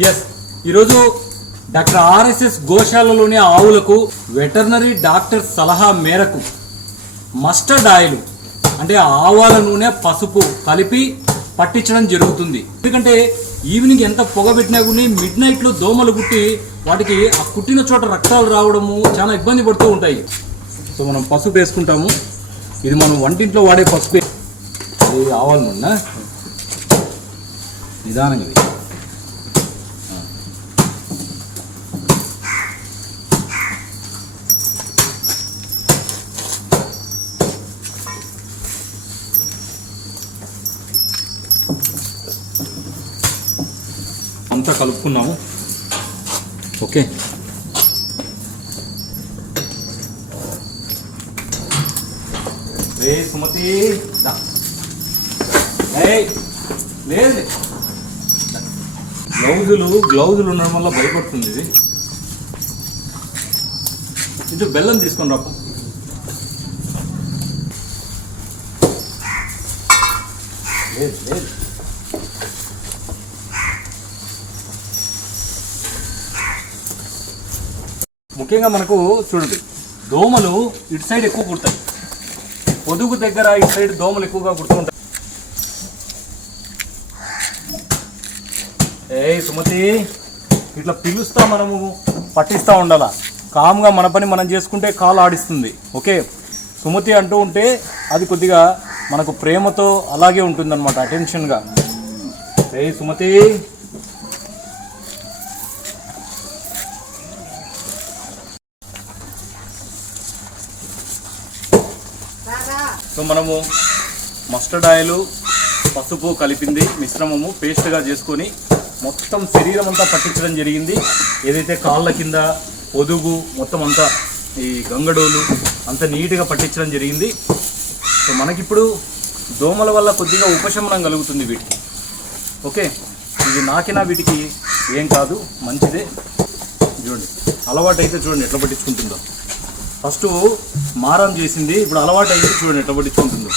Yes ఈరోజు doctor RSS గోశాలలోని ఆవులకు veterinary doctor సలహా మేరకు మస్టర్డ్ ఆయిల్ అంటే ఆవాల నూనె పసుపు కలిపి పట్టించడం జరుగుతుంది. ఎందుకంటే ఈవినింగ్ ఎంత పొగ పెట్టినా కూడా మిడ్ నైట్లో దోమలు కుట్టి వాటికి ఆ కుట్టిన చోట రక్తాలు రావడము చాలా ఇబ్బంది పడుతూ ఉంటాయి. సో మనం పసుపు వేసుకుంటాము. ఇది మనం వంటింట్లో వాడే పసుపు. ఆవాల నూనె. నిదానంగా ఇది అంతా కలుపుకున్నాము. ఓకే. రే సుమతి లేదు. గ్లౌజులు గ్లౌజులు ఉండడం వల్ల భయపడుతుంది ఇది. కొంచెం బెల్లం తీసుకొని రాపు లేదు లేదు. ముఖ్యంగా మనకు చూడండి దోమలు ఇటు సైడ్ ఎక్కువ కుడతాయి. పొదుగు దగ్గర ఇటు సైడ్ దోమలు ఎక్కువగా కుడుతుంటాయి ఏ సుమతి ఇట్లా పిలుస్తా మనము పట్టిస్తూ ఉండాలా? కామ్గా మన పని మనం చేసుకుంటే కాలు ఆడిస్తుంది ఓకే? సుమతి అంటూ ఉంటే అది కొద్దిగా మనకు ప్రేమతో అలాగే ఉంటుందన్నమాట అటెన్షన్గా ఏ సుమతి సో మనము మస్టర్డ్ ఆయిల్ పసుపు కలిపింది మిశ్రమము పేస్ట్గా చేసుకొని మొత్తం శరీరం అంతా పట్టించడం జరిగింది. ఏదైతే కాళ్ళ కింద పొదుగు మొత్తం అంతా ఈ గంగడోలు అంత నీట్గా పట్టించడం జరిగింది. సో మనకిప్పుడు దోమల వల్ల కొద్దిగా ఉపశమనం కలుగుతుంది వీటికి. ఓకే? ఇది నాకినా వీటికి ఏం కాదు మంచిదే. చూడండి. అలవాటు అయితే చూడండి ఎట్లా పట్టించుకుంటుందో. ఫస్ట్ మారం చేసింది. ఇప్పుడు అలవాటు అయింది చూడండి ఎట్లా పట్టించుకుంటుందో.